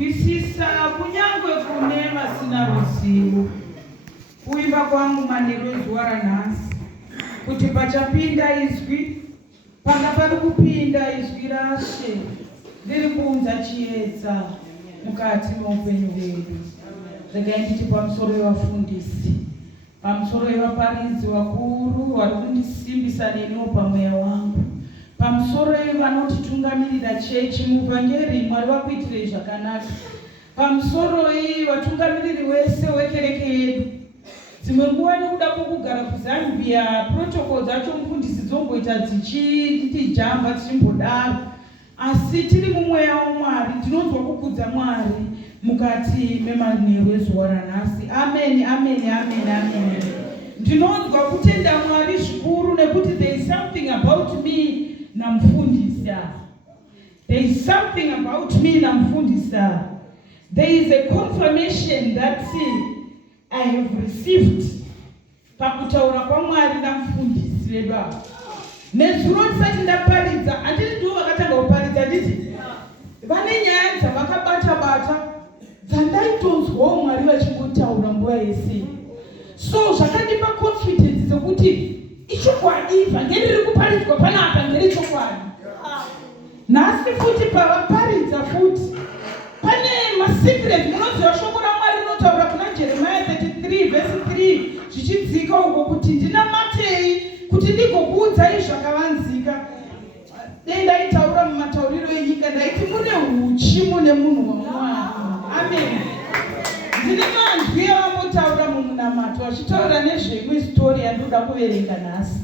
kunzwisisa kunyangwe kune vasina ruzivo. Kuimba kwangu manheru ezuva ranhasi kuti pachapinda izwi, panga pari kupinda izwi rashe riri kuunza chiedza mukati meupenyu hwedu. Regai nditi pamusoro wevafundisi, pamusoro wevaparidzi vakuru vari kundisimbisa neniwo pamweya wangu, pamusoro wevanotitungamirira chechi muvhangeri, Mwari vakuitirei zvakanaka, pamusoro vatungamiriri wese wekereke yedu. Dzimwe nguva nekuda kwokugara kuZambia, protocol dzacho mufundisi dzomboita dzichiti jamba dzichimbodaro, asi tiri mumweya waMwari tinonzwa kukudza Mwari mukati memanheru ezuva ranhasi. Amen, amen, amen, amen. Ndinonzwa kutenda Mwari zvikuru nekuti there is something about me namufundisa. There is something about me namufundisa. There is a confirmation that I have received pakutaura kwaMwari namufundisi wedu apa. Nezuro ndisati ndaparidza, handiti ndivo vakatanga kuparidza, nditi vane nyaya dzavakabata-bata dzandaitonzwawo Mwari vachingotaura nguva yese. So zvakandipa confidence dzekuti ichokwadi, vhangeri riri kuparidzwa panapa nderechokwadi. Nhasi futi pavaparidza futi pane masecret. Munoziva shoko raMwari rinotaura kuna Jeremiah 33 verse 3 zvichidzika uko kuti ndinamatei kuti ndigokuudzai zvakavanzika. Dei ndaitaura mumatauriro enyika ndaiti mune huchi mune munhu waMwari. Amen. Ndine manzwi avambotaura mumunamato vachitaura nezvemwe story yandoda kuverenga nhasi.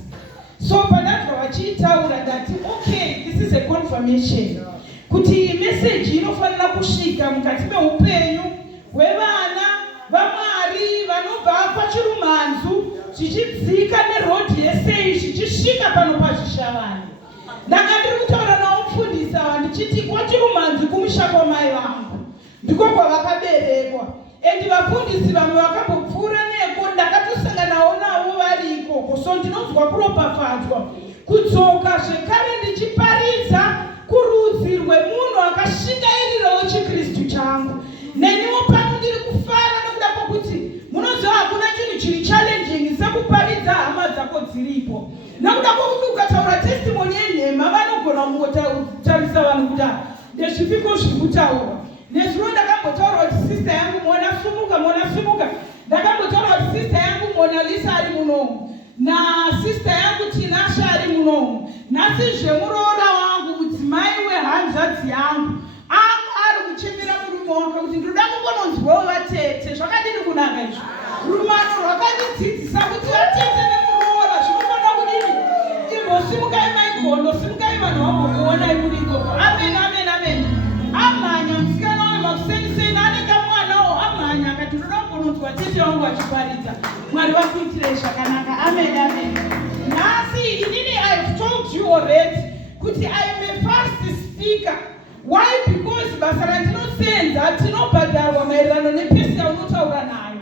So pandanzwa vachiitaura ndati okay, this is a confirmation kuti message inofanira kusvika mukati meupenyu hwevana vaMwari vanobva pachirumanzu zvichidzika nerodhi yese zvichisvika pano pazvishavani. Ndanga ndiri kutaura navo mufundisi ava ndichiti kwachirumanzu kumusha kwamai vangu ndiko kwavakaberekwa, endi vafundisi vamwe vakambopfuura neko ndakatosanganawo navo vari ikoko. So ndinonzwa kuropafadzwa kudzoka zvekare ndichiparidza kurudzi rwemunhu akashingairirawo chikristu changu. Neniwo pano ndiri kufara nokuda kwokuti munoziva hakuna chinhu chiri challenging sekuparidza hama dzako dziripo. Nokuda kwokuti ukataura testimony yenhema vanogona kungotarisa vanhu kuti ndezvipiko zviri kutaura. Nezvino ndakambotaura kuti sister yangu Mona sumuka. Ndakambotaura kuti sister yangu Mona Lisa ari munomu na sister yangu Tinasha ari munomu. Nhasi zvemuroora wangu mudzimai wehanzvadzi yangu ari kuchemera murume wake kuti ndoda kungononzwawo vatete. Zvakadini kunaka izvo? Rumano rwakandidzidzisa kuti vatete nemuroora zvinofanira kudini? Imbosimukai maigondo, simukai vanhu vambokuonai muri ikoko. Amen, amen, amen. Amhanya musikana wemakuseniseni anenge mwanawo, amhanya akati ndoda kungononzwa tete wangu achiparidza. Mwari vakuitirei zvakanaka. Amen, amen. Nhasi inini I have told you already kuti I am a fast speaker. Why? Because basa randinosenza tinobhadharwa maererano nepesi yaunotaura nayo.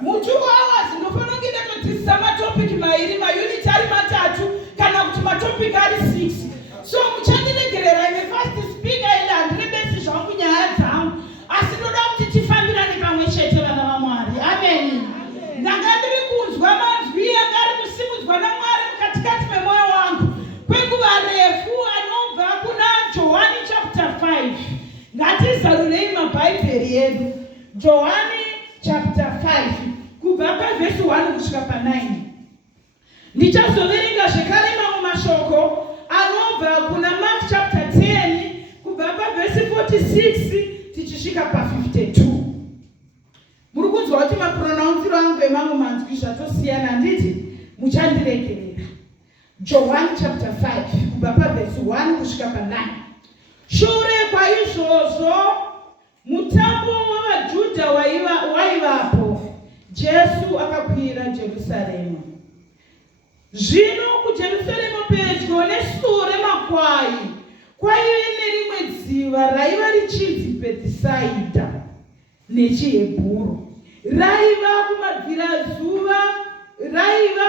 Mu 2 hours ndofanira kunge ndatodzidzisa matopiki mairi, mayuniti ari matatu kana kuti matopiki ari 6. So muchandiregerera ime fast speaker ende handirebesi zvangu nyaya dzangu, asi ndoda kuti tifambirane pamwe chete vana vaMwari. Amen. Ndanga ndiri kunzwa manzwi anga ari kusimudzwa naMwari mukatikati memwoyo wangu kwenguva refu anobva kuna Johani chapter 5. Ngatizarurei mabhaibheri yedu. Johani chapter 5 kubva pavhesi 1 kusvika pa9. Ndichazoverenga zvekare mamwe mashoko anobva kuna Mark chapter 10 kubva pavhesi 46 tichisvika pa52. Muri kunzwa kuti mapronounsiro angu emamwe manzwi zvatosiyana, handiti? Muchandiregerera. Johani chapter 5 kubva pavhesi 1 kusvika pa9. Shure kwaizvozvo mutambo wavaJudha waivapo, Jesu akakwira Jerusarema. Zvino kuJerusarema pedyo neshure makwai kwaive nerimwe dziva raiva richinzi Bhetisaidha nechiHebheru. Raiva kumabvirazuva, raiva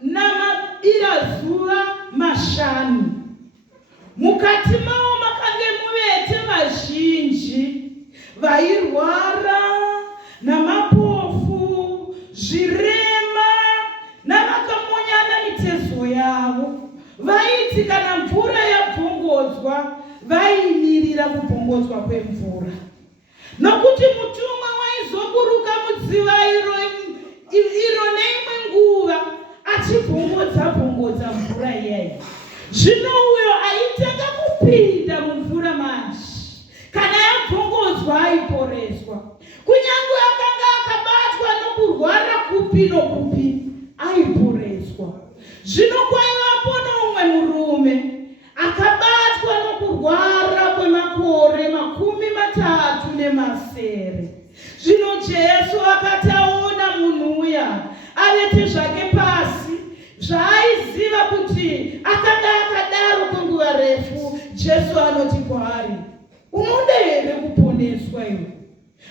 namabvirazuva mashanu. Mukati mawo makange muvete vazhinji vairwara namapofu, zvirema navakamonyana mitezo yavo. Vaiti kana mvura yabvongodzwa, vaimirira kubvongodzwa kwemvura. Nokuti mutumwa waizoburuka mudziva iro neimwe nguva achibvongodza mvura iyayi. Zvino uyo aitanga kupinda mumvura manje, kana yabvongodzwa aiporeswa. Kunyange akanga akabatwa nokurwara kupi nokupi, aiporeswa. Zvino kwaivapo nomwe murume akabatwa nokurwara kwemakore 30. Zvino Jesu akati aona munhu uya avete zvake pasi, zvaaiziva kuti akanga akadaro kwenguva refu, Jesu anoti kwaari, unoda here kuponeswa iwe?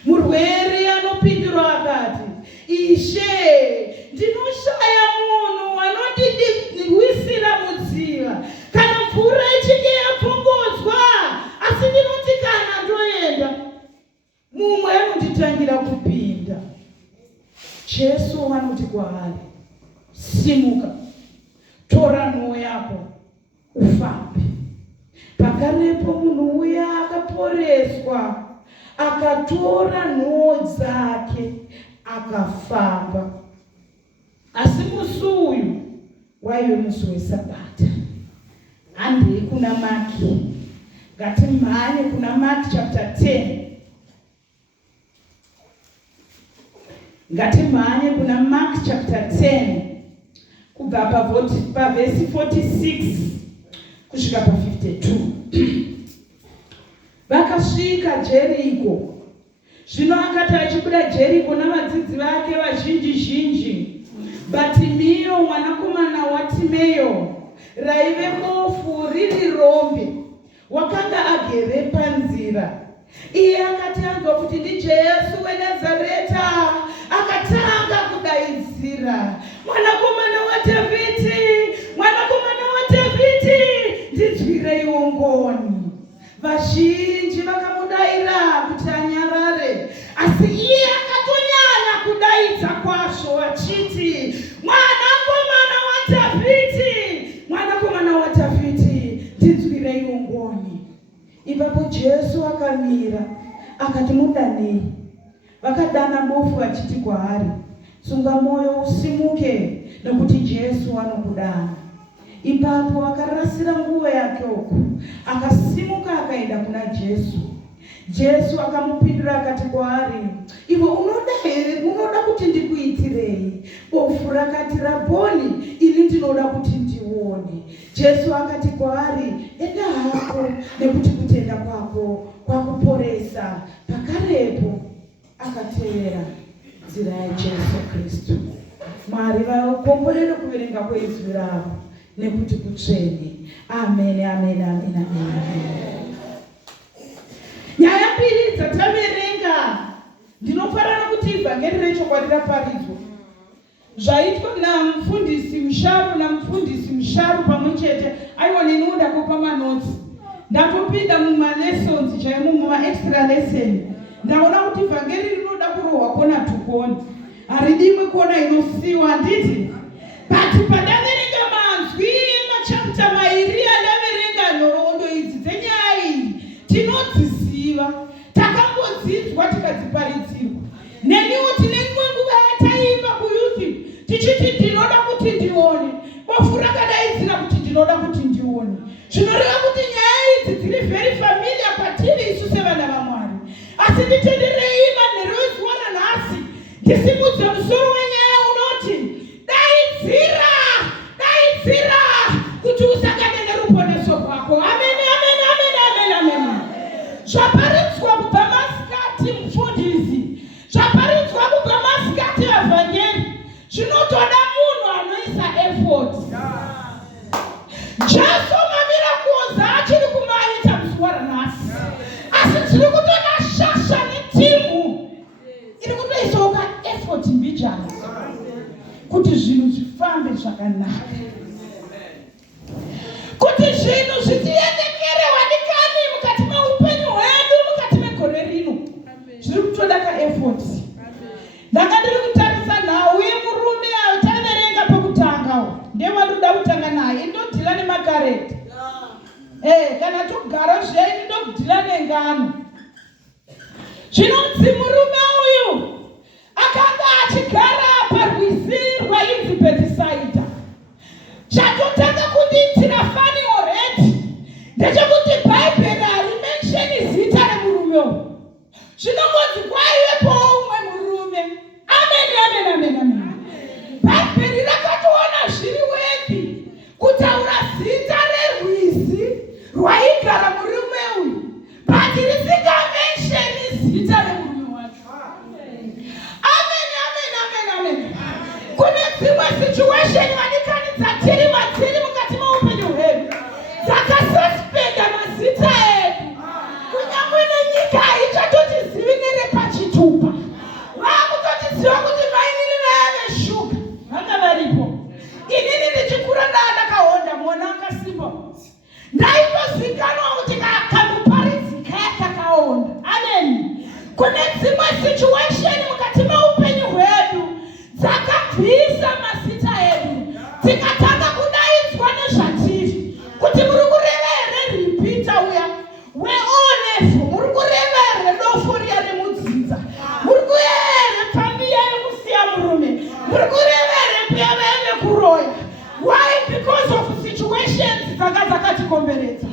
Murwere anopindura akati, Ishe, ndinoshaya munhu anondirwisira mudziva kana mvura ichinge yabvongodzwa, asi ndinoti kana ndoenda, mumwe anonditangira kupinda. Jesu anoti kwaari, simuka, tora nhoo yako ufambe. Pakarepo munhu uya akaporeswa, akatora nhoo dzake akafamba. Asi musi uyu waive musi weSabata. Handei kuna Maki, ngatimhanye kuna Maki chapter 10. Ngatimhanye kuna Mark chapter 10 kubva pavhesi 46 kusvika pa52. Vakasvika Jeriko. Zvino akati achibuda Jeriko navadzidzi vake vazhinji, Bhatimeo mwanakomana waTimeo, raive bofu riri rombe, wakanga agere panzira. Iye akati anzwa kuti ndiJesu weNazareta, akatanga kudaidzira, mwanakomana waDhavhidhi, mwanakomana waDhavhidhi, ndinzwirei ngoni. Vazhinji vakamudaira kuti anyarare, asi iye akatonyanya kudaidza kwazvo achiti, mwanakomana waDhavhidhi, mwanakomana waDhavhidhi, ndinzwirei ngoni. Ipapo Jesu akamira akati, mudanei? Vakadana bofu vachiti kwaari, sunga mwoyo usimuke, nokuti Jesu anokudana. Ipapo akarasira nguo yake uko, akasimuka akaenda kuna Jesu. Jesu akamupindura akati kwaari, iwe unoda here? Unoda kuti ndikuitirei? Bofu rakati, Rabhoni, ini ndinoda kuti ndione. Jesu akati kwaari, enda hako, nekuti kutenda kwako kwakuporesa. Pakarepo akatevera nzira yaJesu Kristu. Mwari vakomborere kuverenga kwezwi ravo, nekuti kutsvene. Amen, amen, amen, amen. Nyaya mbiri dzataverenga, ndinofarana kuti ivhangeri rechokwadi raparidzwa. Zvaitwa namufundisi Musharu namufundisi Musharu pamwe chete. Aiwa ndinoda kupa manotsi. Ndatopinda mumalessons chaimo mumaextra lesson. Ndaona kuti ivhangeri rinoda kurohwa kona tukoni. Haridimwe kona inosiwa, handiti? But padaverenga manzwi machapter mairi adaverenga nhoroondo idzi dzenyaya iyi, tinodziziva, takambodzidzwa tikadziparidzirwa. Neniwo tine imwe nguva yataimba kuyuthi tichiti ndinoda kuti ndione, bofu rakadaidzira kuti ndinoda kuti ndione. Zvinoreva kuti nyaya idzi dziri very familiar patiri isu sevana vaMwari. Asi nditenderei manheru ezuva ranhasi ndisimudze musoro wenyaya unoti, daidzira, daidzira kuti usangane neruponeso rwako. Amen, amen, amen, amen, amen. Zvaparidzwa kubva masikati mufundisi, zvaparidzwa kubva masikati evhangeri, zvinotoda munhu anoisa effort. Jesu mamiracles achiri kumaita muzuva ranhasi, asi tiri kutoda shasha netimu iri kutoisawo effort mbijana kuti zvinhu zvifambe zvakanaka, kuti zvinhu zvitiendekere wadikani mukati meupenyu hwedu, mukati megore rino. kutoda ka-effort. Ndakandiri kutarisa nhau yemurume ayo taverenga pekutanga ndevandoda kutanga naye indodhila nemakareti. Kana togara zvenyu ndokudhila nengano. Zvinonzi murume uyu akanga achigara parwizi rwainzi Bethsaida. Chatotanga kunditira fani already ndechekuti bhaibheri harimensheni zita remurume uyu. Zvinongonzi kwaivepo umwe murume. Amen, amen, amen, amen. Bhaibheri rakatoona zviri wepi kutaura zita rerwizi rwaigara murume uyu, but risingamensheni zita remurume wacho. Amen, amen, amen, amen. Kune dzimwe situation vadikani dzatiri matiri mukati meupenyu hwedu dzakasuspenda mazita edu. Kunyangwe nenyika haichatotizivini nepachitupa. Vakutotiziva kuti mainini vayave shuga vanga varipo. Inini ndichikura ndakahonda mona akasimba mutsi. Ndaitozikanwa kuti kamuparidzika yakakahonda. Amen. Kune dzimwe situation mukati meupenyu hwedu dzakabvisa mazita edu tikatanga kudaidzwa nezvatiri kuti muri kureva here ripita uya weonefu, muri kureva here dofu riya remudzinza, muri kureva here pambiya yekusiya murume, muri kureva here piyava yekuroya. Why? Because of situations dzakatikomberedza.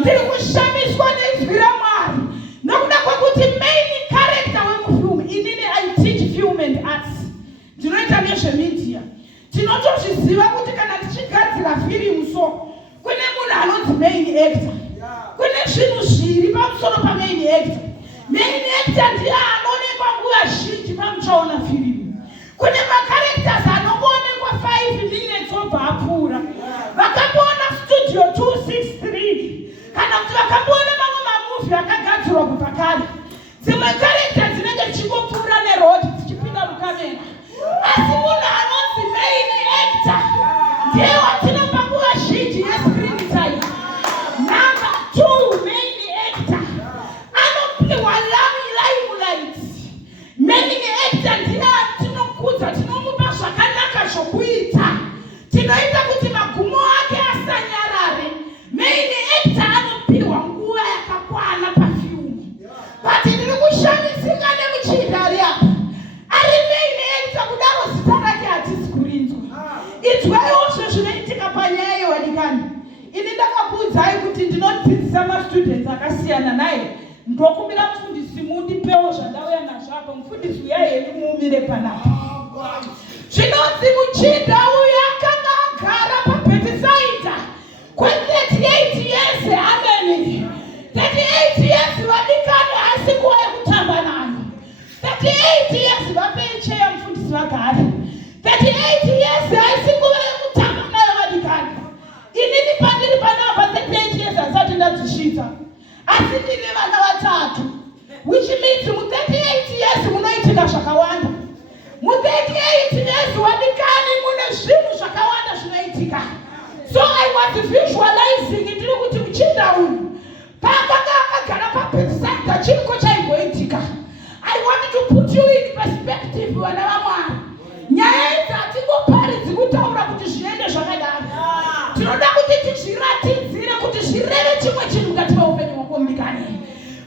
Ndiri kushamiswa nezwi raMwari nokuda kwekuti main character wemufilm, inini I teach film and arts, ndinoita nezvemedia. Tinotozviziva kuti kana tichigadzira firimu so kune munhu anonzi main actor, kune zvinhu zviri pamusoro pamain actor. Main actor ndiye anoonekwa nguva zhinji pamuchaona firimu. Kune macharacters anongoonekwa 5 minutes obva apfuura. Vakamboona Studio 263 kana kuti vakamboona mamwe mamuvi akagadzirwa kubva kare. Dzimwe character dzinenge dzichingopfuura nerodi dzichipinda mukamera. Asi munhu anonzi main actor ndiye watinopa nguva zhinji yescreen time. Number 2, main actor anopiwa limelight. Main actor ndiye atinokudza, tinomupa zvakanaka zvokuita, tinoita kuti magumo ake asanyarare. Main actor anopiwa nguva yakakwana pafilmu. But ndiri kushamisika nemuchindari apa. Ari main actor kudaro zita rake hatisi kurinzwa. Inzwaiwo zvinoitika panyaya yewadikani. Ini ndakakuudzai kuti ndinodzidzisa mastudents akasiyana naye. Ndokumbira mufundisi mundipewo zvandauya nazvo apa. Mufundisi uya henyu muumire panapa. Zvinonzi muchinda uyu akanga agara paBethsaida kwe38 years. Amen. 38 years vadikani hasi nguva yekutamba nayo. 38 years vapecheya mufundisi vagari. 38 years haisi nguva yekutamba nayo vadikani. Inini pandiri panapa 38 years hasati ndadzisvitsa. Asi ndine vana 3. Which means mu38 years munoitika zvakawanda. Mu38 years wadikani mune zvinhu zvakawanda zvinoitika. So I was visualizing ndiri kuti muchinda uyu paakanga akagara paBethsaida chiriko chaimboitika. I want to put you in perspective vana vaMwari. Nyaya idzi hatingoparidzi kutaura kuti zviende zvakadaro. Tinoda kuti tizviratidzire kuti zvireve chimwe chinhu mukati meupenyu hwako mudikani.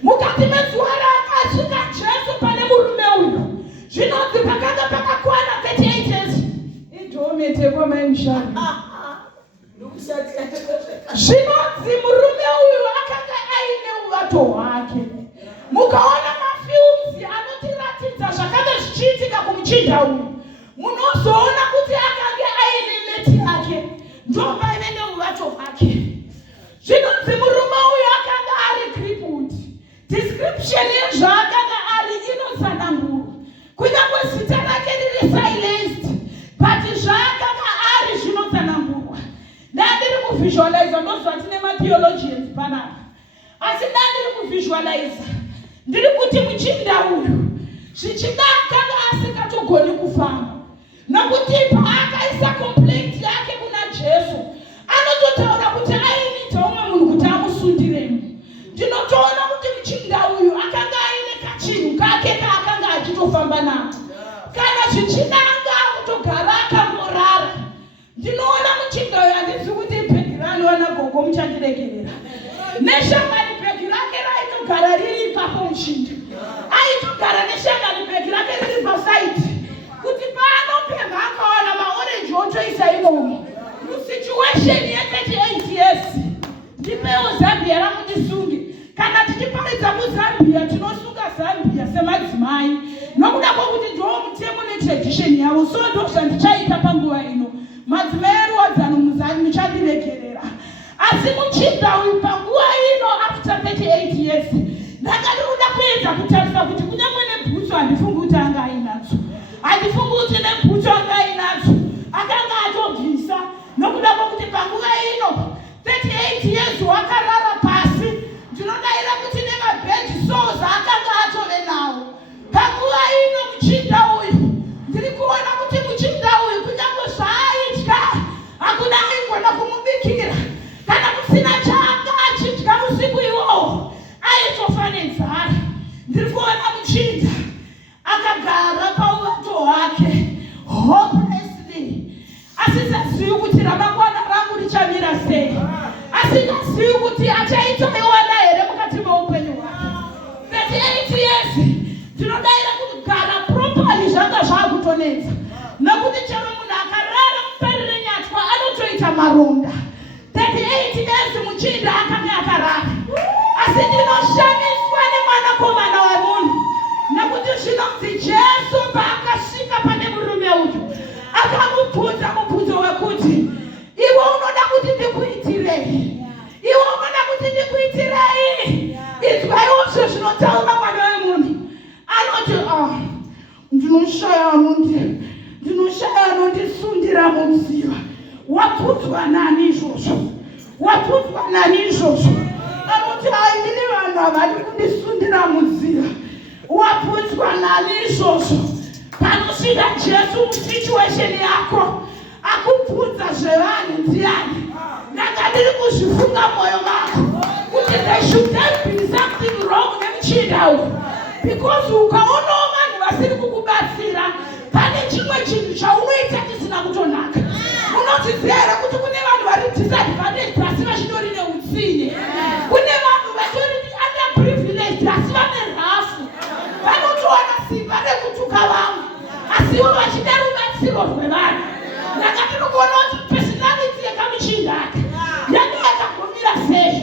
Mukati mezuva rakasvika Jesu pane murume uyu. Zvinonzi pakanga pakakwana 38 years. Idometekwa maimushari. Zvinonzi murume uyu akanga aine uvato hwake. Mukaona mafilms anotiratidza zvakanga zvichiitika kumuchinda uyu, munozoona kuti akanga aine neti yake, ndopaive neuvato hwake. Zvinonzi murume uyu akanga ari crippled. Description yezvaakanga ari inotsanangurwa. Kunyangwe zita rake riri silenced, but zvaakanga ari zvinotsanangurwa. Ndandiri kuvisualize, ndozva tine matheologians panapa. Asi ndandiri kuvisualize, ndiri kuti muchinda uyu zvichida akanga asikatogoni kufamba. Nokuti paakaisa complaint yake kuna Jesu, anototaura kuti ainita umwe munhu kuti amusundiremo. Ndinotoona kuti muchinda uyu akanga aine kachinhu kake kaaka achitofamba nako. Kana zvichinanga kutogara akamborara, ndinoona muchinda uyu handisi kuti bhegi ranowana gogo muchandiregerera. Neshamwari bhegi rake raitogara riri ipapo muchinda. Aitogara neshamwari bhegi rake riri pasaiti. Kuti paanopemha akawana maorenji otoisa imomo. Musituation ye38 years. Ndipewo Zambia ramuchisungi. Kana tichiparidza muZambia tinosunga Zambia semadzimai. Nokuda kwokuti ndiwo mutemo netradition yavo. So ndo zvandichaita panguva ino. Madzimai eruwadzano muzanyi muchandiregerera. Asi muchinda uyu panguva ino after 38 years. Ndakati kuda kuedza kutarisa kuti kunyangwe nebhutsu handifungi kuti anga ainadzo. Handifungi kuti nebhutsu anga ainadzo. Akanga atobvisa. Nokuda kwokuti panguva ino 38 years wakarara pasi. Ndinodaira kuti nemabheji souls akanga atove nawo. Panguva ino muchinda uyu ndiri kuona kuti muchinda uyu kunyange zvaaitya hakuna aigona kumubikira. Kana kusina chaanga achitya usiku iwowo aitofa nenzara. Ndiri kuona muchinda akagara pauvato hwake hopelessly, asisazivi kuti ramangwana rangu richamira sei, asingazivi kuti achaitoiwana here mukati meupenyu hwake. 38 years ndinodaira kugara properly zvanga zvaakutonetsa. Nokuti chero munhu akarara muperere nyatwa anotoita maronda. 38 years muchinda akanga akarara. Asi ndinoshamiswa nemwanakomana wemunhu. Nokuti zvinonzi Jesu paakasvika pane murume uyu akamubvunza mubvunzo wekuti iwe unoda kuti ndikuitirei? Iwe unoda kuti ndikuitirei? Inzwaiwo zvinotaura mwana wemunhu. Anoti ndinoshaya anondisundira mudziva. Wabvunzwa nani izvozvo? Wabvunzwa nani izvozvo? Anoti haindini vanhu havadi kundisundira mudziva. Wabvunzwa nani izvozvo? Panosvika Jesu musituation yako akubvunza zvevanhu ndiani? Ndanga ndiri kuzvifunga mwoyo mako kuti there should have been something wrong nemuchinda uyu. Because ukaonawo vanhu vasiri kukubatsira, pane chimwe chinhu chaunoita chisina kutonaka. Unozviziva here kuti kune vanhu vari disadvantaged asi vachidori neutsinye. Kune vanhu vatori underprivileged asi vane rhafu. Vanotowana simba rekutuka vamwe asi ivo vachida rubatsiro rwevanhu. Ndanga ndiri kuona kuti personality yekamuchinda ake yanga yakagumira sei,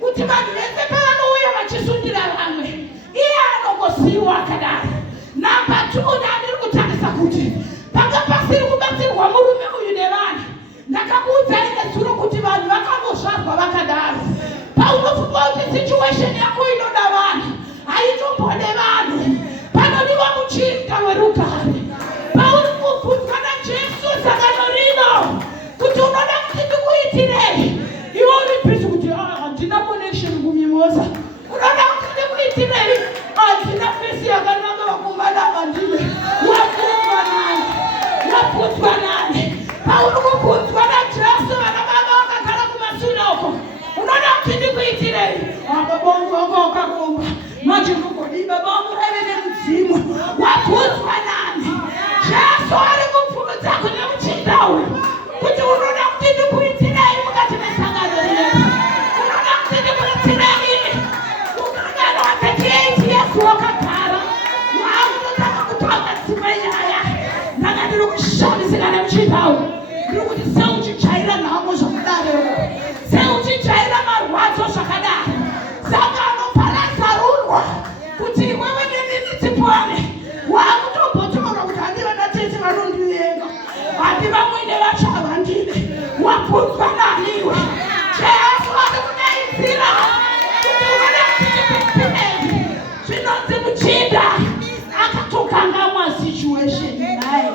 kuti vanhu vese pavanouya vachisundira vamwe iye anongosiyiwa akadaro. Number 2, ndandiri kutarisa kuti panga pasiri kubatsirwa murume uyu nevanhu. Ndakakuudzai nezuro kuti vanhu vakangozvarwa vakadaro. Paunofunga kuti situation yako inoda vanhu, haitombode vanhu. Panodiwa muchinda werugare. Pauri kubvunzwa naJesu sangano rino kuti unoda kuti ndikuitirei? Iwe uri busy kuti handina connection kumimosa. Unoda kuti ndikuitirei? Handina fesi yakanaka vakomana vandine. Wabvunzwa nani? Wabvunzwa nani? Pauri kubvunzwa naJesu vanababa vakagara kumashure uko. Unoda kuti ndikuitirei? Baba vangu vakagomba. Manje ndikodiba baba rave nemudzimu. Wabvunzwa nani? Jesu ari kubvunza kune muchinda uyu kuti unoda kuti ndikuitirei mukati mesangano rino? Unoda kuti ndikuitirei? Mukangano wa 38 years wakagara waakutotaka kutaura dzimwe nyaya. Ndanga ndiri kushamisika nemuchinda uyu. Ndiri kuti seuchijaira nhamo zvakadaro, seuchijaira marwadzo zvakadaro, saka anoparadzarurwa kuti iwewe nenini tipone. Waakutombotaura kuti handiva natete vanondivenga, handiva muine vatsva vandine. Wabvunzwa nani iwe? Jesu ari kudaidzira kuti unoda kuti ndikuitirei? Zvinonzi muchinda akatokangamwa situation naye.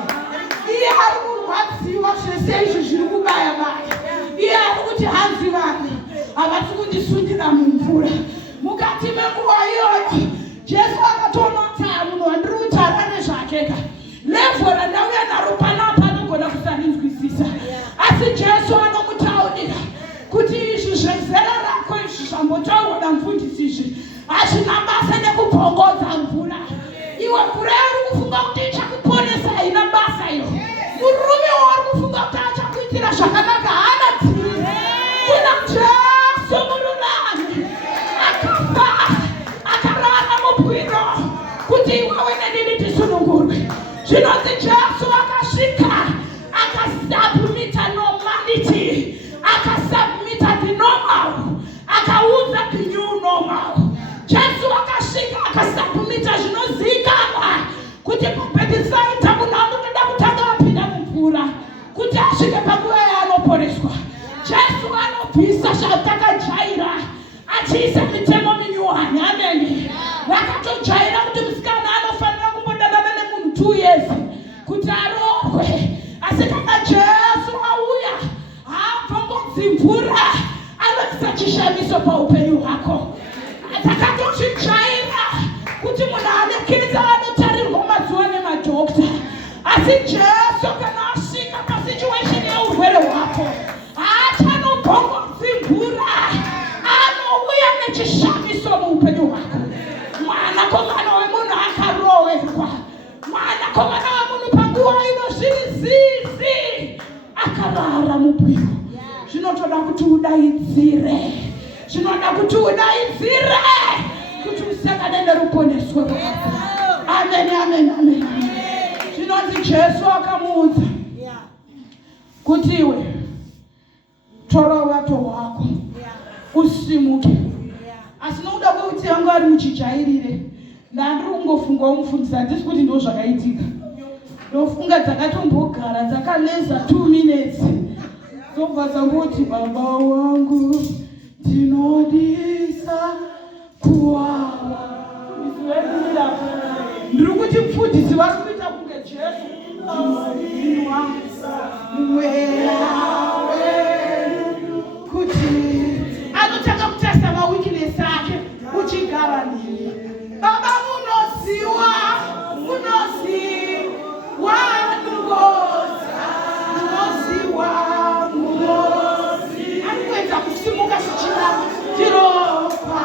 Iye ari kurwadziwa zvese izvi zviri kubaya baya. Iye ari kuti hanzi vanhu havasi kundisundira mumvura. Mukati menguva iyoyo Jesu akatonota munhu wandiri kutaura nezvakeka. Level randauya naro panapa anogona kusarinzwisisa. Asi Jesu anomutaurira kuti izvi zvezera rako izvi zvambotaurwa namufundisi izvi hazvina basa nekubvongodza mvura. Iwe mvura iri kuti iwewe nendini tisunungurwe. Zvinonzi Jesu akasvika akasubmita normality, akasubmita the normal, akaudza the new normal. Jesu akasvika akasubmita zvinozikanwa kuti mubhekisaidha munhu anotoda kutanga apinda mumvura kuti asvike panguva yaanoporeswa. Jesu anobvisa zvatakajaira achiisa mitemo minyuhani. Ameni. Vakatojaira kuti musikana anofanira kumbodanana nemunhu 2 years kuti arohwe. Asi kana Jesu auya haambongodzimvura, anoisa chishamiso paupenyu hwako. Takatochijaira kuti munhu anekidza anotarirwa mazuva nemadhokta. Asi Jesu kana asvika pasituation yeurwere hwako haachanobongodzimvura, anouya nechishamiso muupenyu hwako. Mwanakomana wemunhu akarohwerwa, mwanakomana wemunhu panguva ino zviri zizi akarara mubwiro. Zvinotoda kuti udaidzire, zvinoda kuti udaidzire kuti usakane neruponeso rwako. Amen, amen, amen. Zvinonzi Jesu akamuudza kuti iwe tora vato hwako usimuke. Asi nokuda kwekuti yangu ari muchijairire, ndandiri kungofunga umufundisa, handisi kuti ndo zvakaitika. Ndofunga dzakatombogara dzakaleza 2 minutes zobva dzangoti baba wangu ndinodisa kuwawa. Ndiri kuti mufundisi vari kuita kunge Jesu. Ndinodinwa mweya wenyu kuti anotanga kutesta maweakness ake uchigara nini. Baba munoziwa, munoziwa munoza, munoziwa munozi. Anokuedza kusimuka zvichida tiropa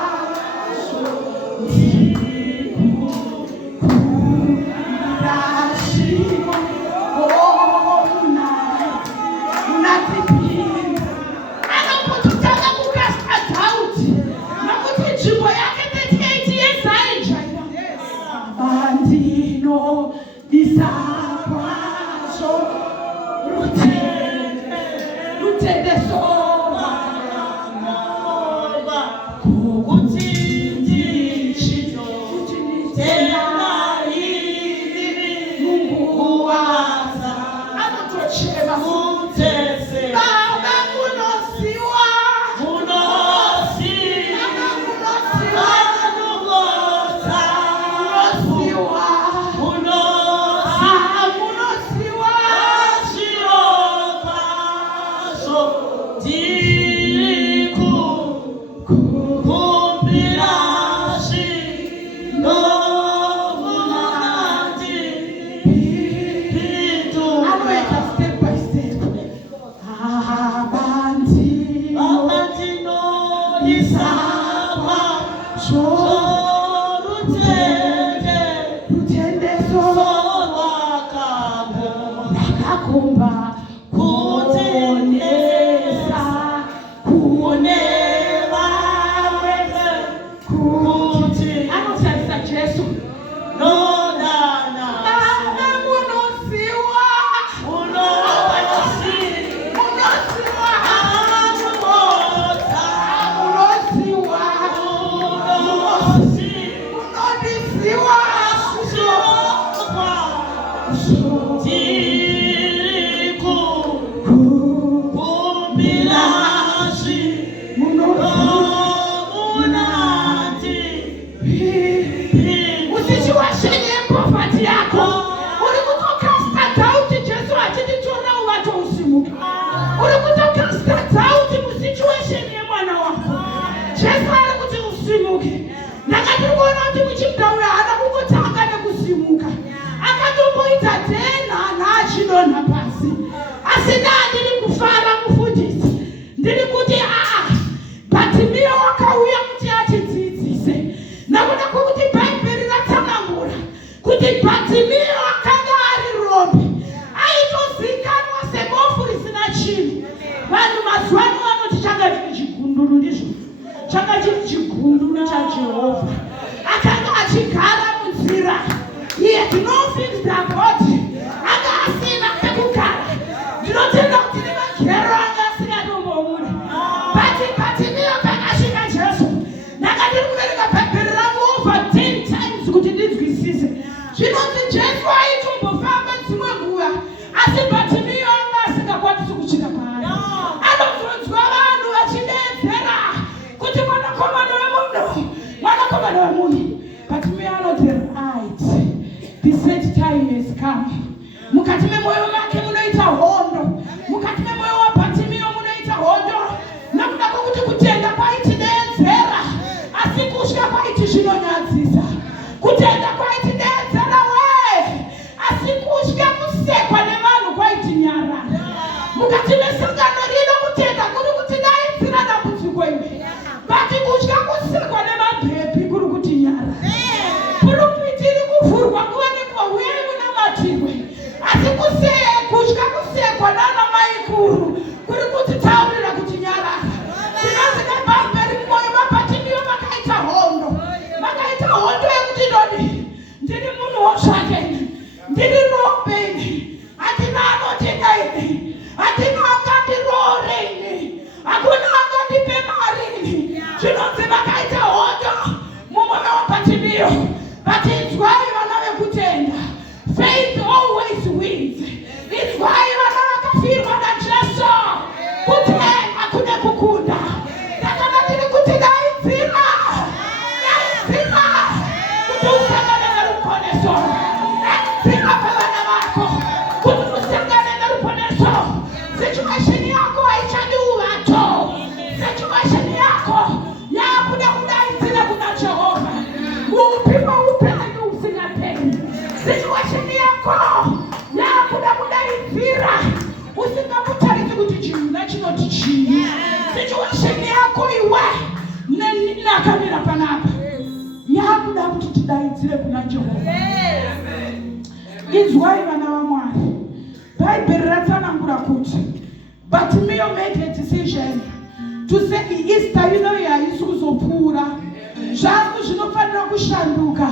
chakati chigunduru chaJehovha akanga achigara munzira had no fixed body. Akasina kukara. Ndinotenda kuti nemagero anga asingatombomuda. Bati niyo pakasvika Jesu. Ndakatiri kuverenga bhaibheri rangu over 10 times kuti ndinzwisise. Zvinonzi Jesu aitombofamba dzimwe nguva, asi Bhatimiyo anga asingakwanisi kusvika paari. Anobvunzwa vanhu vachidedzera kuti mwanakomana wemunhu, mwanakomana wemunhu. Bhatimiyo anoti right, the set time has come. Mukati memwoyo make munoita hondo, mukati memwoyo waBhatimiyo munoita hondo. Nakuda kwokuti kutenda kwaitidedzera, asi kutya kwaiti zvinonyadzisa. Kutenda kwaitidedzera asi kutya kusekwa nevanhu kwaitinyarara. Mukati mesangano rino kutenda kuri kutidaidzira dambudziko iri, bati kutya kusekwa nemabhepi kuri kutinyarara. Pulpiti iri kuvhurwa nguva nenguva, uyai munamatirwe, asi kutya kusekwa nana maikuru kuri kutitaurira kutinyarara. Tinozika bhaibheri mumwoyo maBhatimiyo makaita hondo, makaita hondo yekuti ndiri munhu wozvake, ndiri robeni, hatina anotenda ini, hatina angandiroore ini, hakuna angandipe mari ini. Zvinonzi vakaita hondo mumwoyo waBhatimiyo. But inzwai vana vekutenda, faith always wins. Inzwai vana vakafirwa naJesu, kutenda kune kukunda. Ndakana tiri kuti daidzira kuti usangane neruponeso, daidzira pavana vako kuti usangane neruponeso. Situation yako haichadi uvato, situation yako yakuda kudaidzira kuna Jehova. Upima upenyu usingapeni. Situation yako yakuda kudaidzira usingamutarisi kuti chinhu nachinoti chii. Situation yako iwe nakamira panapa yakuda kuti tidaidzire kuna Jehova. Inzwai vana vaMwari, bhaibheri ratsanangura kuti Bhatimiyo made a decision to say Easter inoyi haisi kuzopfuura, zvangu zvinofanira kushanduka.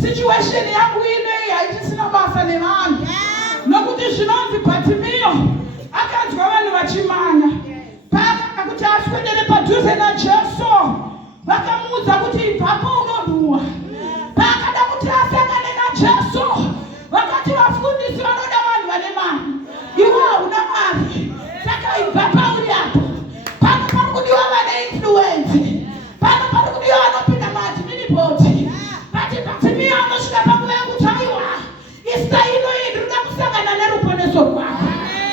Situation yangu inoyi haichisina basa nevanhu, nokuti zvinonzi Bhatimiyo akanzwa vanhu vachimanya. Paakanga kuti aswedere padhuze naJesu, vakamuudza kuti ipapo unonhuhwa. Paakada kuti asangane naJesu, vakati vafundisi vanoda vanhu vane mari, iwe hauna mari, saka ibva pauri apo. Pano pari kudiwa vane influence, pano pari kudiwa vanopinda madminibhoti. But Bhatimiyo anosvika panguva yekuti aiwa, Easter inoyi ndinoda kusangana neruponeso rwako.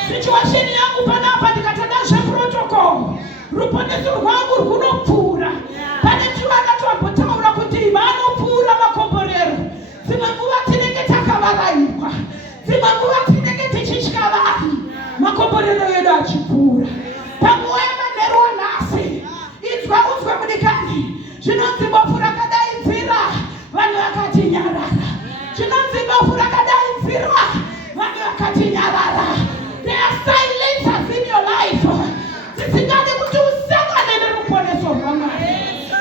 Situation yangu panapa ndikatanda zveprotocol, ruponeso rwangu rwunopfuura. Pane vanotombotaura kuti vanopfuura makomborero. Dzimwe nguva tinenge takavarairwa, dzimwe nguva tinenge tichitya vanhu, makomborero edu achipfuura. Panguva yamanheru wanhasi, inzwa uzwe mudikani, zvinonzi bofu rakadaidzira, vanhu vakatinyarara. Zvinonzi bofu rakadaidzira, vanhu vakatinyarara. There are silencers in your life. Tisingade kuti usangane neruponeso rwaMwari.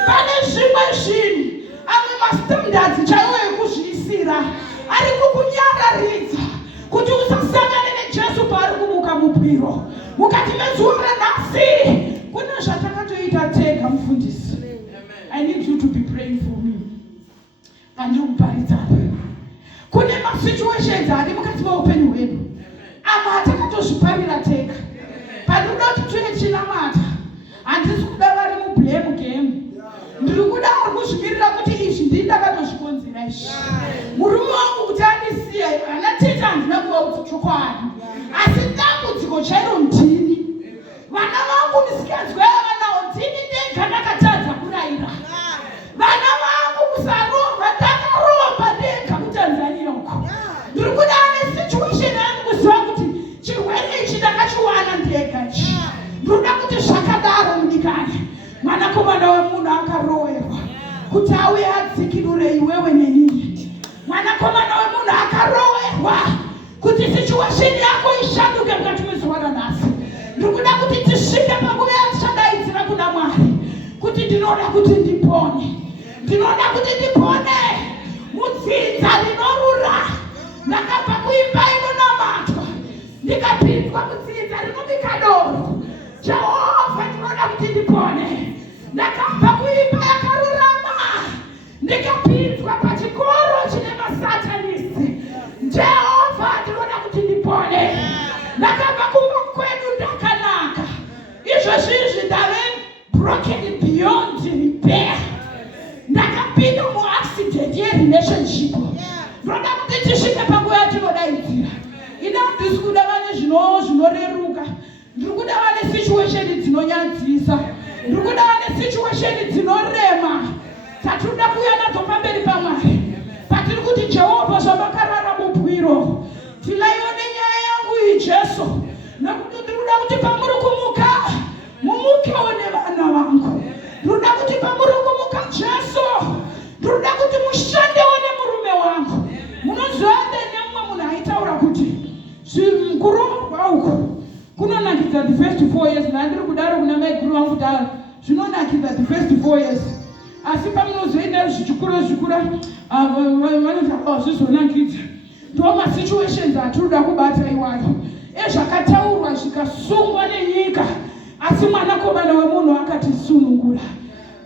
Pane zvimwe zvinhu amwe mastandards chaiwo ekuzviisira ari kukunyararidza kuti usasangane neJesu paari kumuka mupwiro. Mukati mezuva ranhasi kune zvatakatoita tega mufundisi. I need you to be praying for me. Andikuparidzana. Kune masituations ari mukati meupenyu hwedu, amwe atakatozviparira tega. Pandinoda kuti tuye chinamata, handisi kuda vari mublame game. Ndiri kuda ari kuzvimirira kuti izvi ndini ndakatozvikonzera izvi. Murume wangu kuti andisiye, hana teta handina kuva kuti chokwadi, asi dambudziko chairo ndini. Vana vangu ndisikadzwaya vanawo ndini ndega ndakatadza kurayira. Vana vangu kusaromba ndakaromba ndega kuTanzania uko. Ndiri kuda ane situation yangu kuziva kuti chirwere ichi ndakachiwana ndega ichi. Ndinoda kuti zvakadaro mudikani, mwanakomana wemunhu akaroverwa kuti auye adzikidure iwewe nenini. Mwanakomana wemunhu akaroverwa kuti situation yako ishanduke mukati mezuva ranhasi. Ndiri kuda kuti tisvike panguva yatichadaidzira kuna Mwari kuti ndinoda kuti ndipone, ndinoda kuti ndipone mudzinza rinorurama. ndikapinzwa mutsinza rinobika doro. Jehovha ndinoda kuti ndipone. Ndakabva kuimba yakarurama ndikapinzwa pachikoro chine masatanisti. Jehovha ndinoda kuti ndipone. Ndakabva kumba kwedu ndakanaka. Izvo zvinhu ndave broken beyond repair. Ndakapinda muaccident yerelationship. Ndoda kuti tisvike panguva yatinodaidzira. Ina ndisi kuda vane zvinoreruka. Ndiri kuda vane situation dzinonyadzisa. Ndiri kuda vane situation dzinorema. Tatinoda kuuya nadzo pamberi paMwari. Patiri kuti Jehovha zvamakarara mubwiro. Tilaione nyaya yangu iyi Jesu. Nokuti ndiri kuda kuti pamuri kumuka mumukewo nevana vangu. Ndiri kuda kuti pamuri kumuka Jesu. Ndiri kuda kuti mushandewo nemurume wangu. Munozoenda nemumwe munhu aitaura kuti zvimkurorwa uku kunonakidza the first 4 years. Ndandiri kudaro kuna maiguru vangu kuti zvinonakidza the first 4 years. Asi pamunozoenda zvichikura vanoti zvizonakidza. Ndoma situations atinoda kubata iwayo. Ezvakataurwa zvikasungwa nenyika. Asi mwanakomana wemunhu akatisunungura.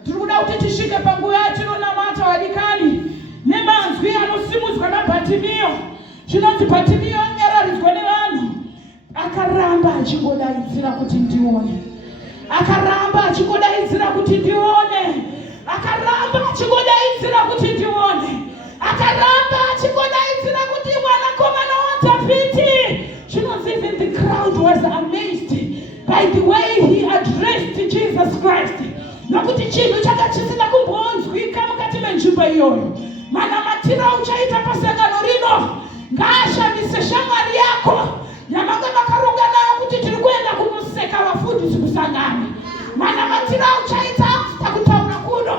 Tiri kuda kuti tisvike panguva yatinonamata vadikani nemanzwi anosimudzwa naBhatimiyo. Zvinonzi Bhatimiyo anyararidzwa nevanhu. Akaramba achingodaidzira kuti ndione. Akaramba achingodaidzira kuti ndione. Akaramba achingodaidzira kuti ndione. Akaramba achingodaidzira kuti mwanakomana waDhavhidhi. Zvinonzi even the crowd was amazed by the way he addressed Jesus Christ. Nokuti chinhu changa chisina kumbonzwika mukati menzvimbo iyoyo. Manamatiro uchaita pasangano rino ngaashandise shamwari yako yamanga makaronga nayo kuti tiri kuenda kumuseka vafundisi kusangana. Manamatiro uchaita takutaura kuno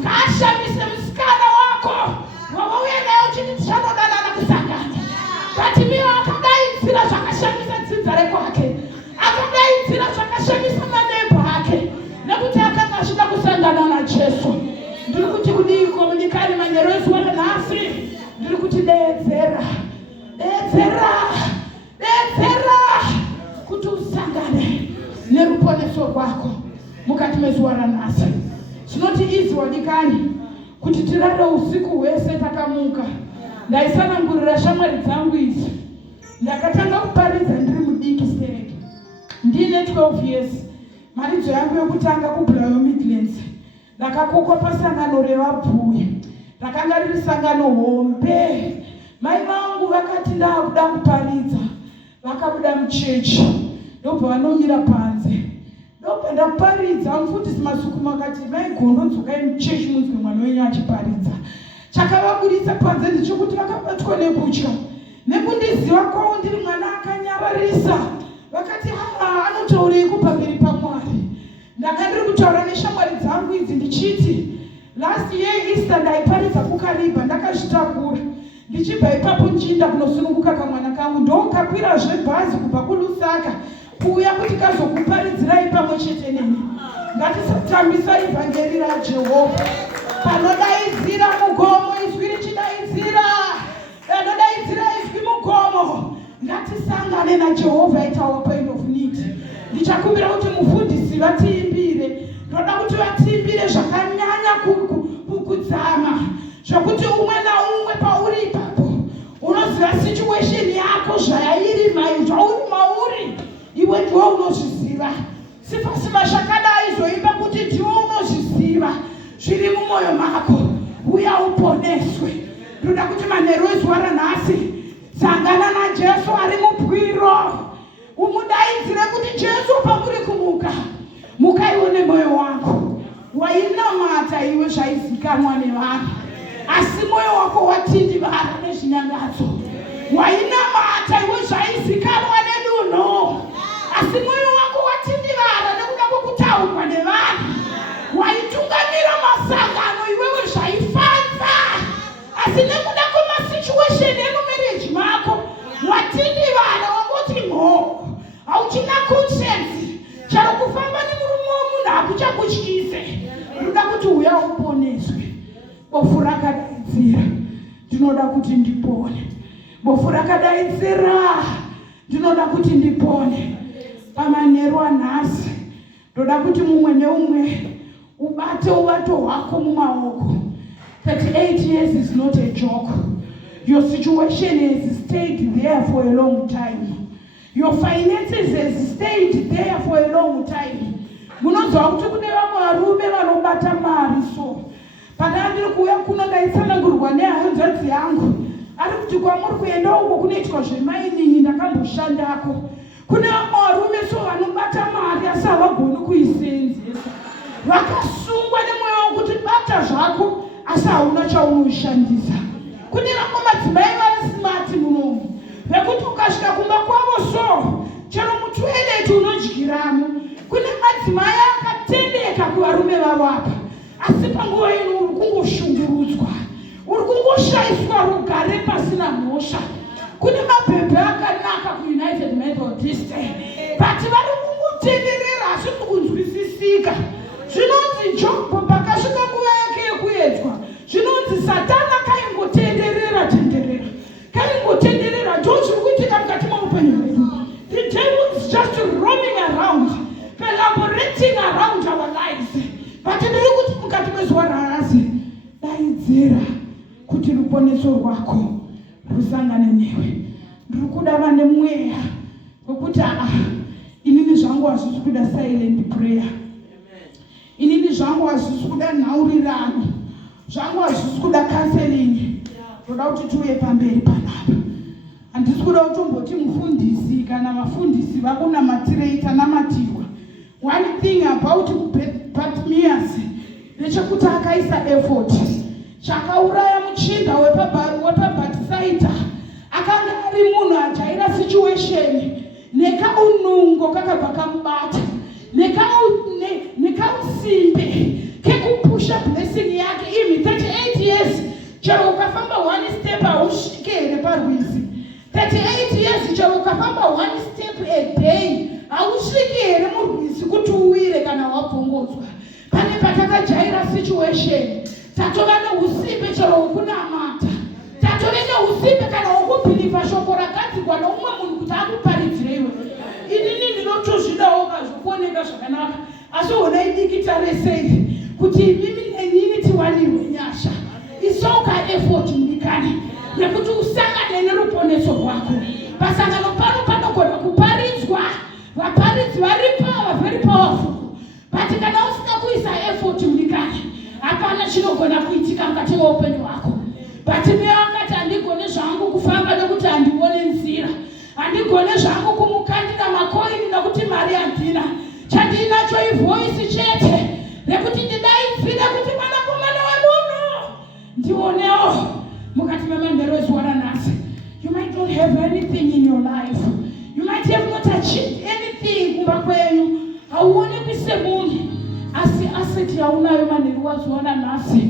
ngaashandise musikana wako wawauya nayo chiti tichanodanana kusangana. Bhatimiyo akadaidzira zvakashamisa dzinza rekwake. Akadaidzira zvakashamisa manebho ake. Nekuti akanga achida kusangana naJesu. Ndiri kuti kudiko munyikani manheru ezuva ranhasi. Ndiri kuti deedzera kuti usangane neruponeso rwako mukati mezuva ranhasi. Zvinoti izi wadikani kuti tirare usiku hwese takamuka. Ndaisanangurira shamwari dzangu idzi. Ndakatanga kuparidza ndiri mudiki stereki. Ndine 12 years. Maridzo yangu yokutanga kuBulawayo Midlands. Ndakakokwa pasangano revabhuya. Rakanga riri sangano hombe. Mai vangu vakati ndakuda kuparidza. Vakabuda muchechi. Ndobva vanomira panze. Ndobva ndaparidza. Mufundisi Masukuma akati mai gondodzokai muchechi munzwe mwana wenyu achiparidza. Chakavabudisa panze ndichokuti vakabatwa nekutya. Nekundiziva kwavo ndiri mwana akanyararisa. Vakati anotaurei pamberi paMwari. Ndanga ndiri kutaura neshamwari dzangu idzi ndichiti last year Easter ndaiparidza kuKariba ndakazvitakura. Ndichibva ipapo nchinda kunosununguka kamwana kangu ndokakwirazve bhazi kubva kuLusaka kuuya kuti kazokuparidzirai pamwe chete neni. Ngatisatambisa ivhangeri raJehovha. Panodaidzira mugomo izwi richidaidzira. Panodaidzira izwi mugomo. Ngatisangane naJehovha at our point of need. Ndichakumbira kuti mufundisi vatiimbire. Ndoda kuti vatiimbire zvakanyanya kukudzama. Zvokuti umwe naumwe pauri ipapo unoziva situation yako zvairi zvauri mauri. Iwe ndiwe unozviziva. Sipasima zvakadai zoimba kuti ndiwe unozviziva zviri mumwoyo mako. Uya uponeswe. Ndoda kuti manheru ezuva ranhasi sangana naJesu ari mubwiro. Umudaidzire kuti Jesu pamuri kumuka. Mukaione moyo wako. Wainamata iwe zvaizikanwa nevanhu. Asi moyo wako watindivara nezvinyangadzo. Wainamata iwe zvaizikanwa nedunho. Asi moyo wako watindivara nekuda kwokutaurwa nevanhu. Waitungamira masangano iwewe zvaifadza. Asi nekuda kwemasituation emumarriage mako watindivara wangoti mho. Hauchina conscience. Charo kufamba nemurume womunhu hakuchakutyise. Ndoda kuti uya uponeswe. Bofu rakadaidzira. Ndinoda kuti ndipone. Bofu rakadaidzira. Ndinoda kuti ndipone pamanheru anhasi. Ndoda kuti mumwe neumwe ubate uvato hwako mumaoko. 38 years is not a joke. Your situation has stayed there for a long time. Your finances has stayed there for a long time. Munozwa kuti kune vamwe varume vanobata mari so. Pandandiri kuuya kuno ndaitsanangurwa nehanzvadzi yangu. Ari kuti kwamuri kuenda uko kunoitwa zvemainingi ndakamboshandako. Kune vamwe varume so vanobata mari asi havagoni kuisenzesa. Vakasungwa nemwoyo wokuti bata zvako asi hauna chaunoshandisa. Kune vamwe madzimai vari smart munomu vekuti ukasvika kumba kwavo so chero mutoileti unodyiramo. Kune madzimai akatendeka kuvarume vavo apa asi panguva ino uri kungoshungurudzwa, uri kungoshayiswa rugare pasina mhosva. Kune mabhebhe akanaka kuUnited Methodist but vari kungotenderera asi kunzwisisika. Zvinonzi Jobho pakasvika nguva yake yekuedzwa, zvinonzi Satana kaingotenderera kaingotenderera. Ndozviri kuitika mukati muupenyu hwedu. The devil is just roaming around, elaborating around our lives. But ndiri kuti mukati mezuva ranhasi daidzira kuti ruponeso rwako rusangane newe. Ndiri kuda vane mweya wekuti inini zvangu hazvisi kuda silent prayer. Inini zvangu hazvisi kuda nhaurirano, zvangu hazvisi kuda counseling. Ndoda kuti tiuye pamberi panapa. Handisi kuda kutomboti mufundisi kana vafundisi vakunamatirei tanamatirwa. One thing about Bartimaeus ndechekuti akaisa effort. Chakauraya muchinda wepabhatisaidha akanga ari munhu ajaira situation nekaunungo kakabva kamubata nekausimbe kekupusha blessing yake. Imi 38 years chero ukafamba one step hausvike here parwizi. 38 years chero ukafamba one step a day hausvike here murwizi kuti uwire kana wabvongodzwa. Pane patakajaira situation tatova neusimbe chero wokunamata, tatove neusimbe kana wokubhilivha shoko ragadzirwa noumwe munhu kuti akuparidzireiwe. Inini ndinotozvidawo kazvokuoneka zvakanaka asi honai dikita resei kuti mimi nenini tiwanirwe nyasha. Isoka effort mbikani nekuti usangane neruponeso rwako. Pasangano pano panogona kuparidzwa, vaparidzi varipa very powerful. But kana usina kuisa effort mbikani hapana chinogona kuitika mukati meupenyu hwako. Bartimaeus akati handigone zvangu kufamba nekuti handione nzira, handigone zvangu kumukandira makoini nekuti mari handina. Chandinacho ivoisi chete nekuti ndidaidzire kuti mwanakomana wemunhu ndionewo mukati memanheru ezuva ranhasi. You might not have anything in your life, you might have not achieved anything kumba kwenyu, hauonekwi semunhu asi aseti yaunayo manheru wazuva ranhasi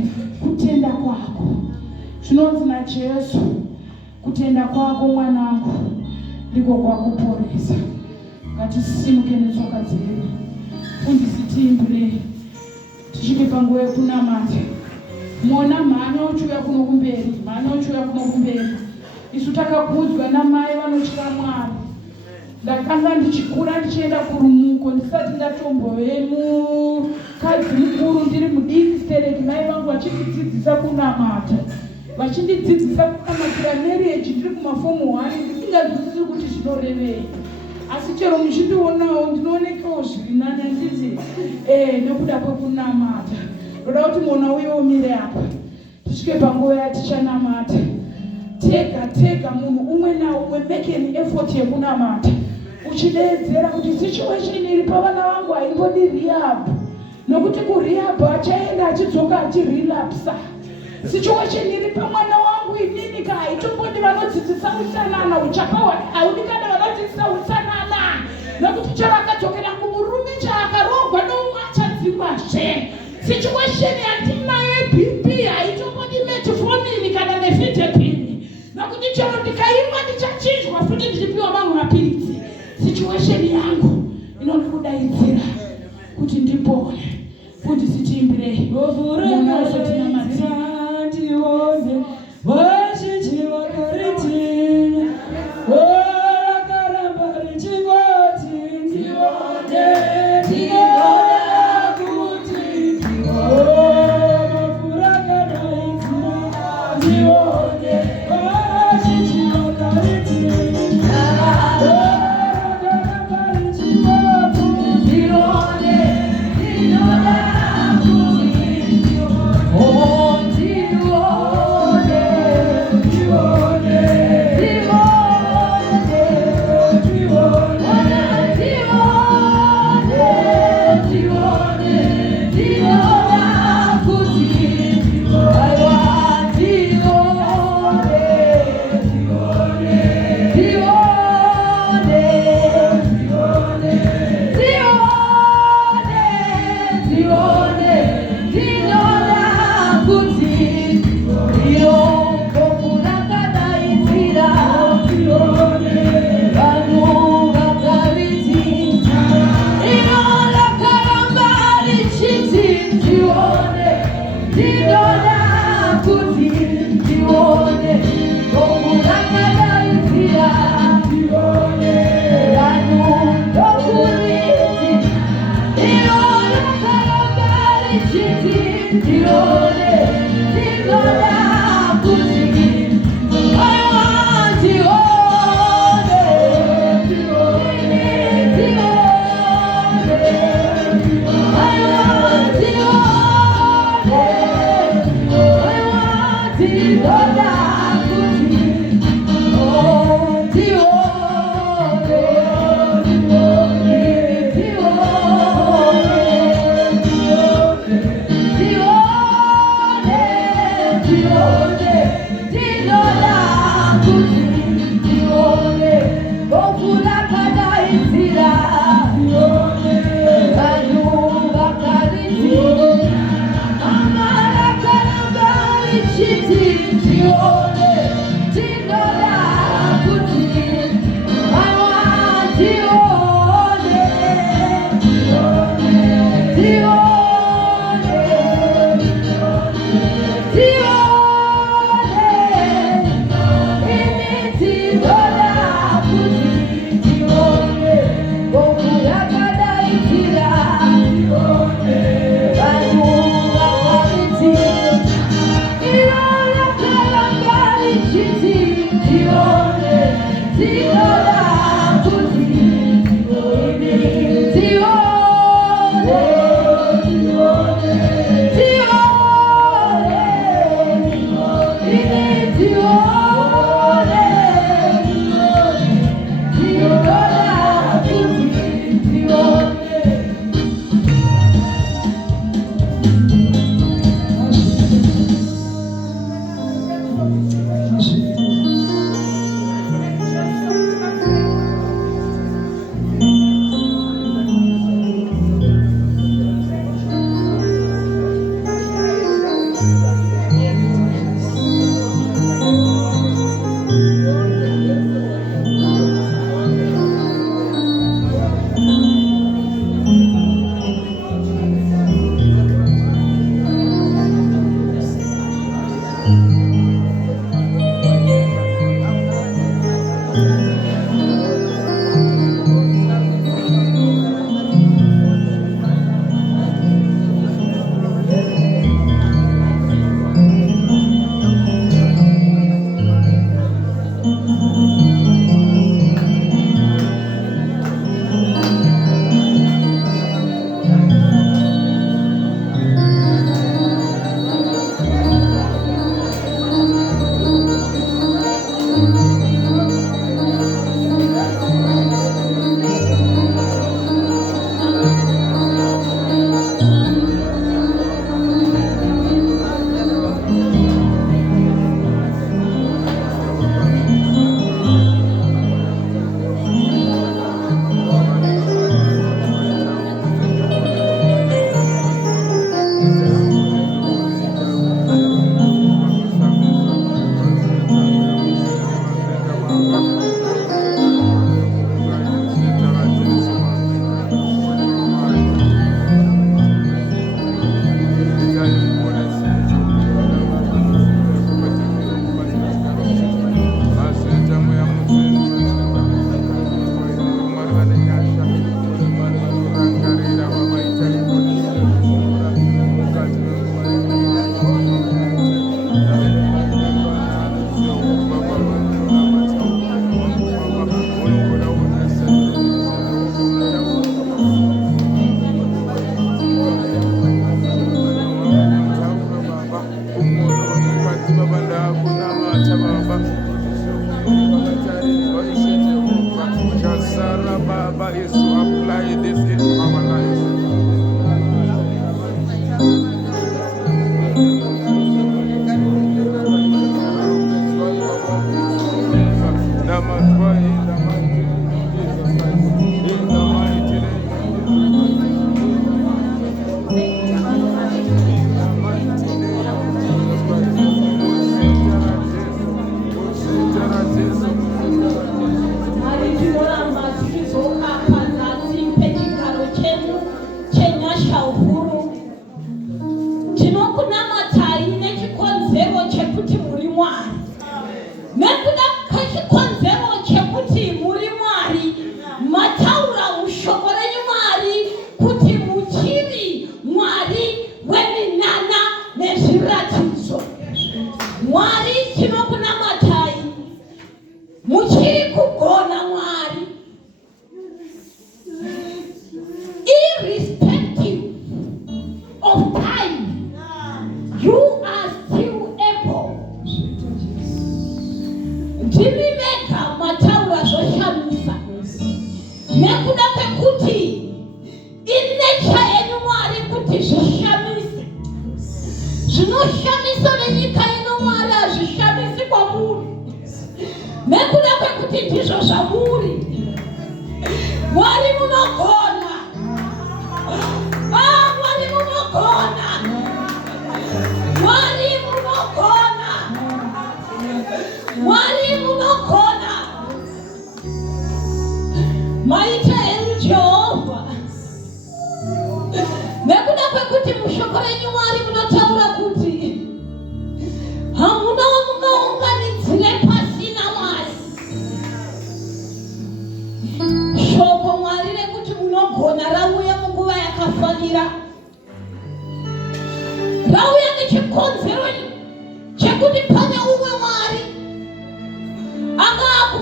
kutenda kwako. Zvinonzi naJesu kutenda kwako mwanangu ndiko kwakuporesa. Ngatisimuke netsoka dzedu. Fundisi tiimbire tichiri panguva yekunamata. Mona mhanya uchiuya kuno kumberi, mhanya uchiuya kuno kumberi. Isu takakudzwa namai vanotya Mwari. Ndakanga ndichikura ndichienda kurumuko ndisati ndatombove mukadzi mukuru ndiri mudiki stereki. Mai vangu vachindidzidzisa kunamata, vachindidzidzisa kunamatira marriage ndiri kumafomu 1 ndisinganzwisisi kuti zvinorevei. Asi chero muchindionawo ndinoonekawo zviri nani handiti nekuda kwekunamata. Ndoda kuti mona uye umire apa tisvike panguva yatichanamata. Tega munhu umwe naumwe make an effort yekunamata uchideedzera kuti situation iri pavana vangu haimbodi rehab, nokuti kurehab achaenda achidzoka achirelapsa. Situation iri pamwana wangu inini ka haitombodi vanodzidzisa utsanana uchakawa, haudi kana vanodzidzisa utsanana nokuti chero akadzokera kumurume chaakarogwa noumwe achadzimazve. Situation yandinayo yeBP haitombodi metformin kana nefitepini nokuti chero ndikaimwa ndichachinjwa futi ndichipiwa mamwe mapiritsi. Situation yangu inondikudaidzira kuti ndipone. Fundisi tiimbirei mona uzotinamatsira ndione vazhinji vakaritinya.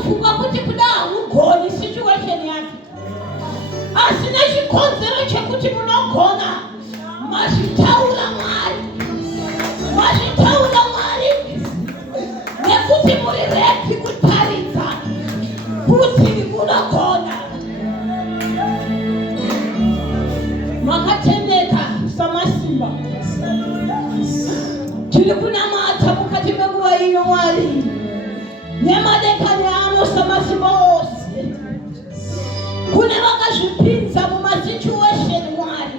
unofunga kuti kuda ugoni situation yake, asina chikonzero chekuti munogona. Mazvitaura Mwari, mazvitaura Mwari, nekuti muri ready kutaridza kuti munogona. Makatendeka samasimba, tiri kunamata mukati menguva ino Mwari, nemadekani ano samasimba ose. Kune vakazvipinza mumasituation Mwari,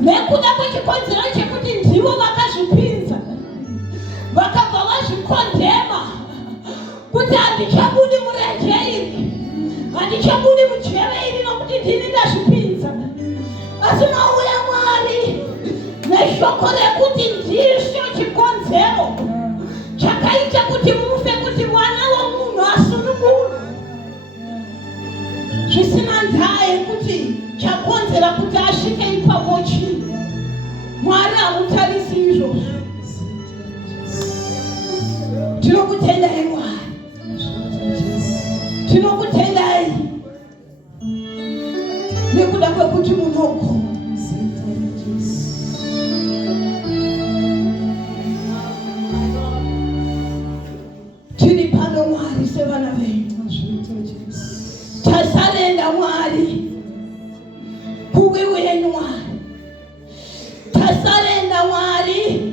nekuda kwechikonzero chekuti ndivo vakazvipinza, vakabva vazvikondema kuti handichabudi murenje iri, handichabudi mujere iri nokuti ndini ndazvipinza. Asi mauya Mwari neshoko rekuti ndizvo chikonzero chakaita kuti mufe, kuti mwana womunhu asununguke. Zvisina ndaa yekuti chakonzera kuti asvike ipapo chii. Mwari hamutarisi izvozvo. Tinokutendai Mwari, tinokutendai nekuda kwekuti munogona. Tiri pano Mwari sevana venyu, tasarenda Mwari kuwi wenyu Mwari, tasarenda Mwari,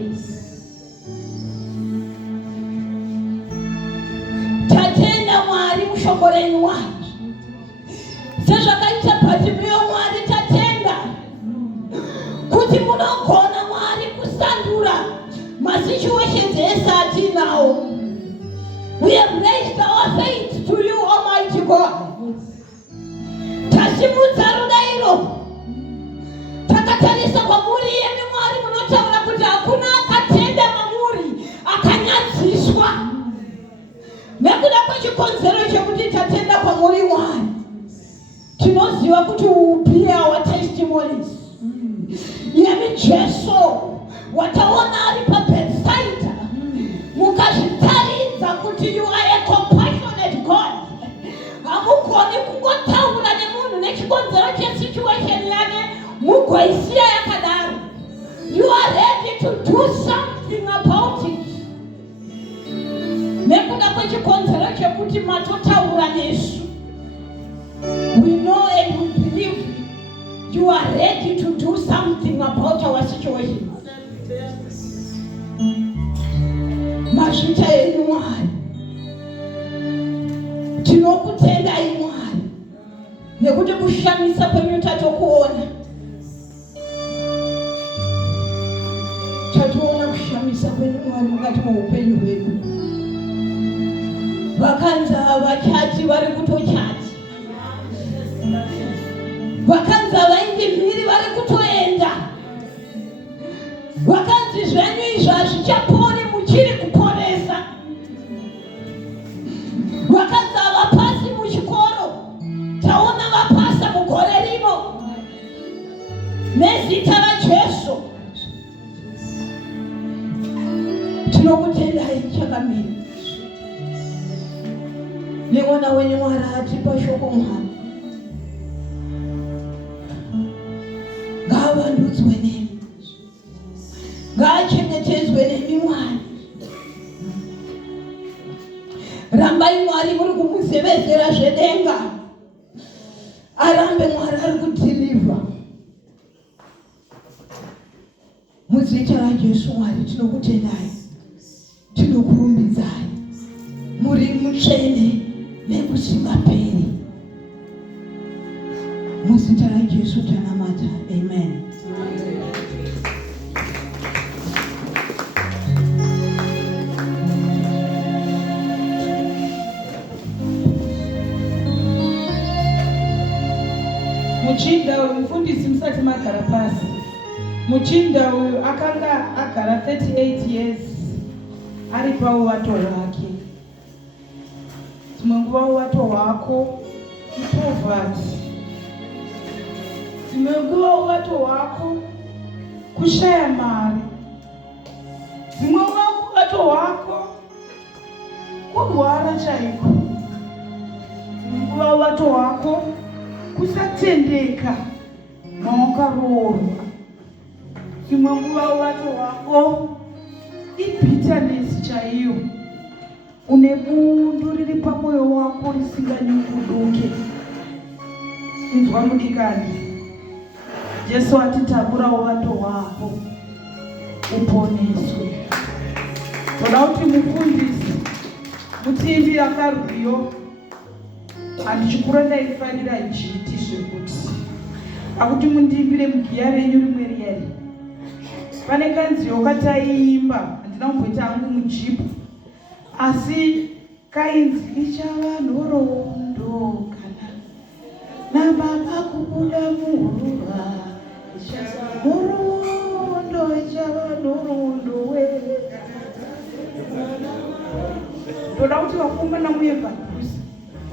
tatenda Mwari mushoko renyu Mwari, sezvakaita Bhatimiyo Mwari, tatenda kuti munogona Mwari kusandura masituations ese atinawo. We have raised our faith to you, Almighty God. Tasimudza rudairo, takatarisa kwamuri yemi Mwari munotaura kuti hakuna akatenda mamuri akanyadziswa. Nekuda kwechikonzero chekuti tatenda kwamuri Mwari, tinoziva kuti will be our testimonies. Yemi Jesu wataona ari paBethsaida, mukazvitaridza kuti you are a compassionate God. Hamugoni kungotaura nemunhu nechikonzero chesituation yake mugoisiya yakadaro. You are ready to do something about it. Nekuda kwechikonzero chekuti matotaura nesu, we know and we believe you are ready to do something about our situation. Mazvita enyu Mwari, tinokutendai Mwari nekuti kushamisa kwenyu tatokuona. Tatoona kushamisa kwenyu Mwari mukati muupenyu hwedu. Vakanzi havachati vari kutochati, vakanzi havaindi mhiri vari kutoenda, vakanzi zvenyu izvi hazvichapori muchiri kuporesa, vakanzi havapasi muchikoro, taona vapasa mugore rino nezita raJesu. Tinokutendai chakamira nemwana wenyu Mwari atipa shoko Mwari, ngaavandudzwe nemi, ngaachengetedzwe nemi Mwari. Rambai Mwari muri kumuzevezera zvedenga, arambe Mwari ari kudhilivha muzita raJesu. Mwari tinokutendai, tinokurumbidzai, muri mutsvene nekusingaperi. Muzita raJesu tanamata, amen. Muchinda uyu mufundisi musati magara pasi. Muchinda uyu akanga agara 38 years ari pauwato hwake. Dzimwe nguva uwato hwako ipovati, dzimwe nguva uwato hwako kushaya mari, dzimwe nguva uwato hwako kurwara chaiko, nguva vato wako kusatendeka mawakaroorwa, imwe nguva vato wako ibitanesi chaiyo, une bundu riri pamwoyo wako risinganyunguduke. Inzwa mudikani, Jesu atitakurawo vato wako uponeswe. Toda kuti mufundisi, mutimbi akarwiyo, handichikura ndaifanira ichiiti zvekuti akuti mundimbire mugiya renyu rimwe riyari. Pane kanziyo kataiimba, handina kumboita hangu mujibu, asi kainzi ichava nhoroondo kana nababa kubuda muhuruva, ichava nhoroondo, ichava nhoroondo we. Toda kuti vakomana muye padhuze,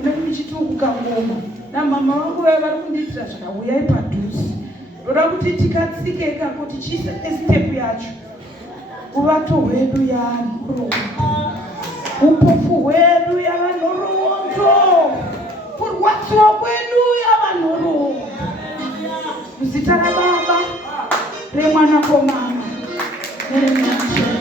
unenge muchiti ukangoma namama vangu vaya vari kundiitira zvakauyai padhuze. Toda kuti tikatsike kako tichiisa nestepu yacho, uvato hwedu yanhoroondo, upofu hwedu yava nhoroondo, kurwadziwa kwedu yava nhoroondo. Muzita raBaba, reMwanakomana, nereMweya Mutsvene.